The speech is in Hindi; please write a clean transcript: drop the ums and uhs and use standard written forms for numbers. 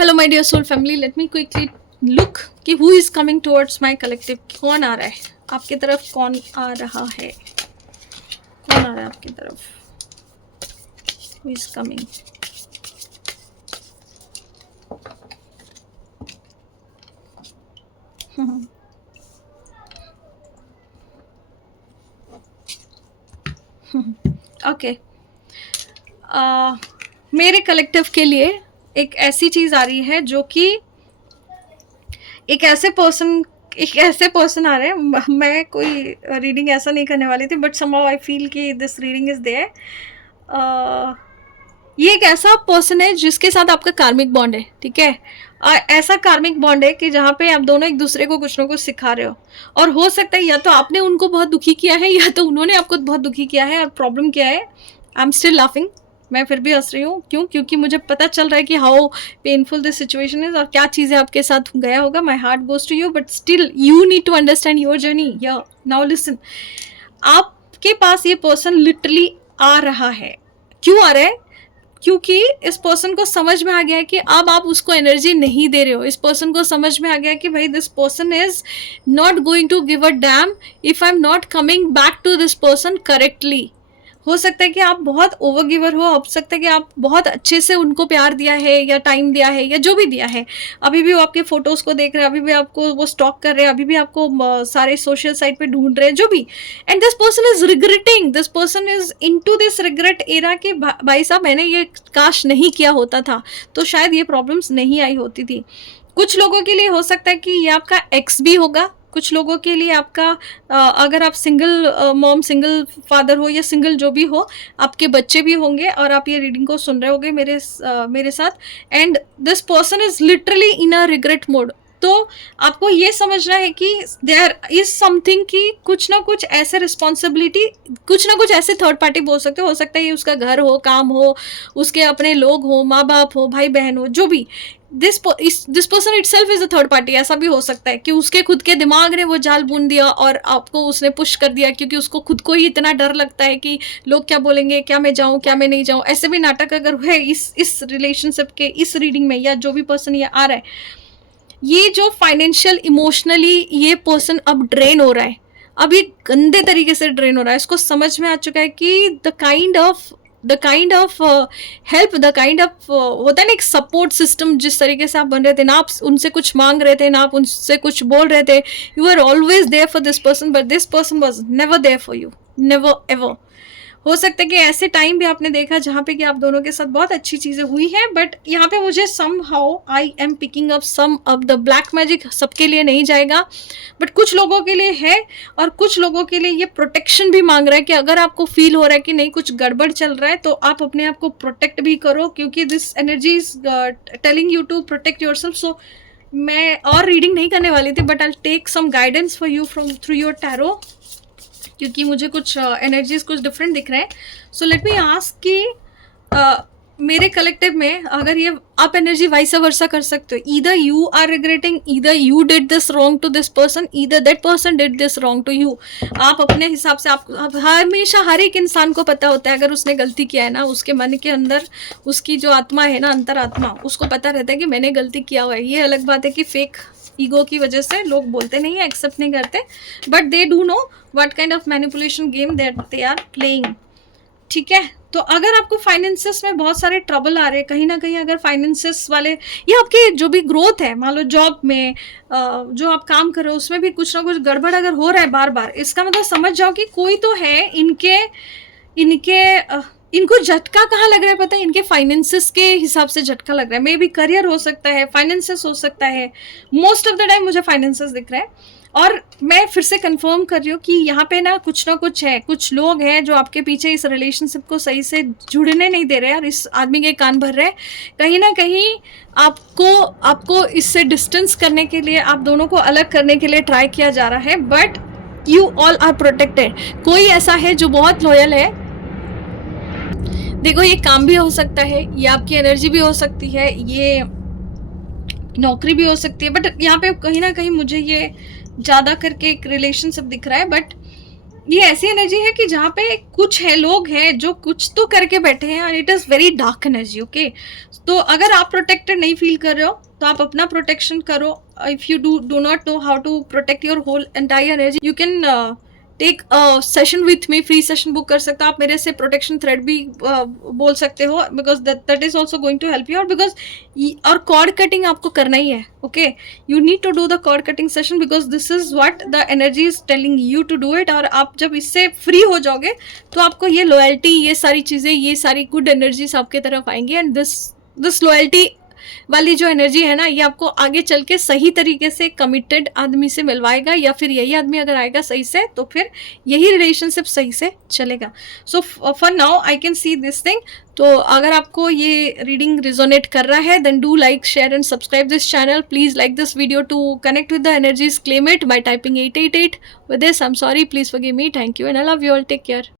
Hello my dear soul family, let me quickly look कि who is coming towards my collective. कौन आ रहा है आपकी तरफ? कौन आ रहा है? कौन आ रहा है आपकी तरफ? Who is coming? ओके, मेरे कलेक्टिव के लिए एक ऐसी चीज आ रही है जो कि एक ऐसे पर्सन आ रहे हैं। मैं कोई रीडिंग ऐसा नहीं करने वाली थी, बट समहाउ आई फील कि दिस रीडिंग इज देयर। ये एक ऐसा पर्सन है जिसके साथ आपका कार्मिक बॉन्ड है, ठीक है। ऐसा कार्मिक बॉन्ड है कि जहाँ पे आप दोनों एक दूसरे को कुछ ना कुछ सिखा रहे हो, और हो सकता है या तो आपने उनको बहुत दुखी किया है या तो उन्होंने आपको बहुत दुखी किया है और प्रॉब्लम क्या है। आई एम स्टिल लाफिंग, मैं फिर भी हंस रही हूँ। क्यों? क्योंकि मुझे पता चल रहा है कि how painful this situation is और क्या चीज़ें आपके साथ गया होगा। My heart goes to you, but still you need to understand your journey. या नाउ लिसन, आपके पास ये पर्सन लिटरली आ रहा है। क्यों आ रहा है? क्योंकि इस पर्सन को समझ में आ गया है कि अब आप उसको एनर्जी नहीं दे रहे हो। इस पर्सन को समझ में आ गया कि भाई this person is not going to give a damn if I am not coming back to this person correctly. हो सकता है कि आप बहुत ओवर गिवर हो, हो सकता है कि आप बहुत अच्छे से उनको प्यार दिया है या टाइम दिया है या जो भी दिया है, अभी भी वो आपके फोटोज को देख रहे हैं, अभी भी आपको वो स्टॉक कर रहे हैं, अभी भी आपको सारे सोशल साइट पे ढूंढ रहे हैं, जो भी। And this person is regretting, this person is into this regret era कि भाई साहब मैंने ये काश नहीं किया होता था तो शायद ये प्रॉब्लम्स नहीं आई होती थी। कुछ लोगों के लिए हो सकता है कि ये आपका एक्स भी होगा। कुछ लोगों के लिए आपका अगर आप सिंगल मॉम, सिंगल फादर हो या सिंगल जो भी हो, आपके बच्चे भी होंगे और आप ये रीडिंग को सुन रहे होंगे मेरे साथ। And this person is literally in a regret mode. तो आपको ये समझना है कि देयर इज समथिंग कि कुछ ना कुछ ऐसे रिस्पॉन्सिबिलिटी, कुछ ना कुछ ऐसे थर्ड पार्टी बोल सकते हो सकता है ये उसका घर हो, काम हो, उसके अपने लोग हो, माँ बाप हो, भाई बहन हो, जो भी। This person itself is a third party. ऐसा भी हो सकता है कि उसके खुद के दिमाग ने वो जाल बुन दिया और आपको उसने पुश कर दिया, क्योंकि उसको खुद को ही इतना डर लगता है कि लोग क्या बोलेंगे, क्या मैं जाऊं, क्या मैं नहीं जाऊं। ऐसे भी नाटक अगर है इस रिलेशनशिप के इस रीडिंग में, या जो भी पर्सन ये आ रहा है, ये जो फाइनेंशियल इमोशनली ये पर्सन अब ड्रेन हो रहा है, अब ये गंदे तरीके से ड्रेन हो रहा है। इसको समझ में आ चुका है कि the kind of help, the kind of होता है ना एक सपोर्ट सिस्टम, जिस तरीके से आप बन रहे थे ना, आप उनसे कुछ मांग रहे थे ना, आप उनसे कुछ बोल रहे थे, you are always there for this person, but this person was never there for you, never ever. हो सकता है कि ऐसे टाइम भी आपने देखा जहाँ पे कि आप दोनों के साथ बहुत अच्छी चीज़ें हुई हैं, बट यहाँ पे मुझे somehow I am picking up some of the black magic. सबके लिए नहीं जाएगा, बट कुछ लोगों के लिए है, और कुछ लोगों के लिए ये प्रोटेक्शन भी मांग रहा है कि अगर आपको फील हो रहा है कि नहीं कुछ गड़बड़ चल रहा है तो आप अपने आप को प्रोटेक्ट भी करो, क्योंकि this energy is telling you to protect yourself. So मैं और रीडिंग नहीं करने वाली थी, but I take some guidance for you from through your tarot, क्योंकि मुझे कुछ एनर्जीज कुछ डिफरेंट दिख रहे हैं। सो लेट मी आस्क कि मेरे कलेक्टिव में अगर ये आप एनर्जी वाइस वर्सा कर सकते हो, either you are regretting, either you did this wrong to this person, either that person did this wrong to you. आप अपने हिसाब से, आप हमेशा हर एक इंसान को पता होता है अगर उसने गलती किया है ना, उसके मन के अंदर उसकी जो आत्मा है ना, अंतरात्मा, उसको पता रहता है कि मैंने गलती किया हुआ है। ये अलग बात है कि फेक ईगो की वजह से लोग बोलते नहीं है, एक्सेप्ट नहीं करते, but they do know what kind of manipulation game that they are playing, ठीक है। तो अगर आपको फाइनेंसेस में बहुत सारे ट्रबल आ रहे हैं कहीं ना कहीं, अगर फाइनेंसेस वाले या आपके जो भी ग्रोथ है, मान लो जॉब में जो आप काम कर रहे हो उसमें भी कुछ ना कुछ गड़बड़ अगर हो रहा है बार बार, इसका मतलब समझ जाओ कि कोई तो है इनको झटका कहाँ लग रहा है पता है? इनके फाइनेंसेस के हिसाब से झटका लग रहा है। मे बी करियर हो सकता है, फाइनेंसेस हो सकता है, मोस्ट ऑफ द टाइम मुझे फाइनेंसेस दिख रहा है। और मैं फिर से कंफर्म कर रही हूँ कि यहाँ पे ना कुछ है, कुछ लोग हैं जो आपके पीछे इस रिलेशनशिप को सही से जुड़ने नहीं दे रहे हैं और इस आदमी के कान भर रहे हैं। कहीं ना कहीं आपको इससे डिस्टेंस करने के लिए, आप दोनों को अलग करने के लिए ट्राई किया जा रहा है, but you all are protected. कोई ऐसा है जो बहुत लॉयल है। देखो, ये काम भी हो सकता है, ये आपकी एनर्जी भी हो सकती है, ये नौकरी भी हो सकती है, बट यहाँ पे कहीं ना कहीं मुझे ये ज़्यादा करके एक रिलेशनशिप दिख रहा है। बट ये ऐसी एनर्जी है कि जहाँ पे कुछ है, लोग हैं जो कुछ तो करके बैठे हैं, और it is very dark energy, okay. तो अगर आप प्रोटेक्टेड नहीं फील कर रहे हो तो आप अपना प्रोटेक्शन करो। If you do not know how to protect your whole entire energy, you can take session with me, free session book कर सकते हो आप मेरे से। प्रोटेक्शन थ्रेड भी बोल सकते हो, because that is also going to help you out, because और कॉर्ड कटिंग आपको करना ही है, ओके। You need to do the cord cutting session because this is what the energy is telling you to do it. और आप जब इससे फ्री हो जाओगे तो आपको ये लॉयल्टी, ये सारी चीज़ें, ये सारी गुड एनर्जीज आपके तरफ आएंगी, एंड दिस लॉयल्टी वाली जो एनर्जी है ना, ये आपको आगे चल के सही तरीके से कमिटेड आदमी से मिलवाएगा, या फिर यही आदमी अगर आएगा सही से तो फिर यही रिलेशनशिप सही से चलेगा। So for now I can see this thing. तो अगर आपको ये रीडिंग रिजोनेट कर रहा है, then do like, share and subscribe this channel. Please like this video to connect with the energies, claim it by typing 888. With this, I'm sorry, please forgive me. Thank you and I love you all. Take care.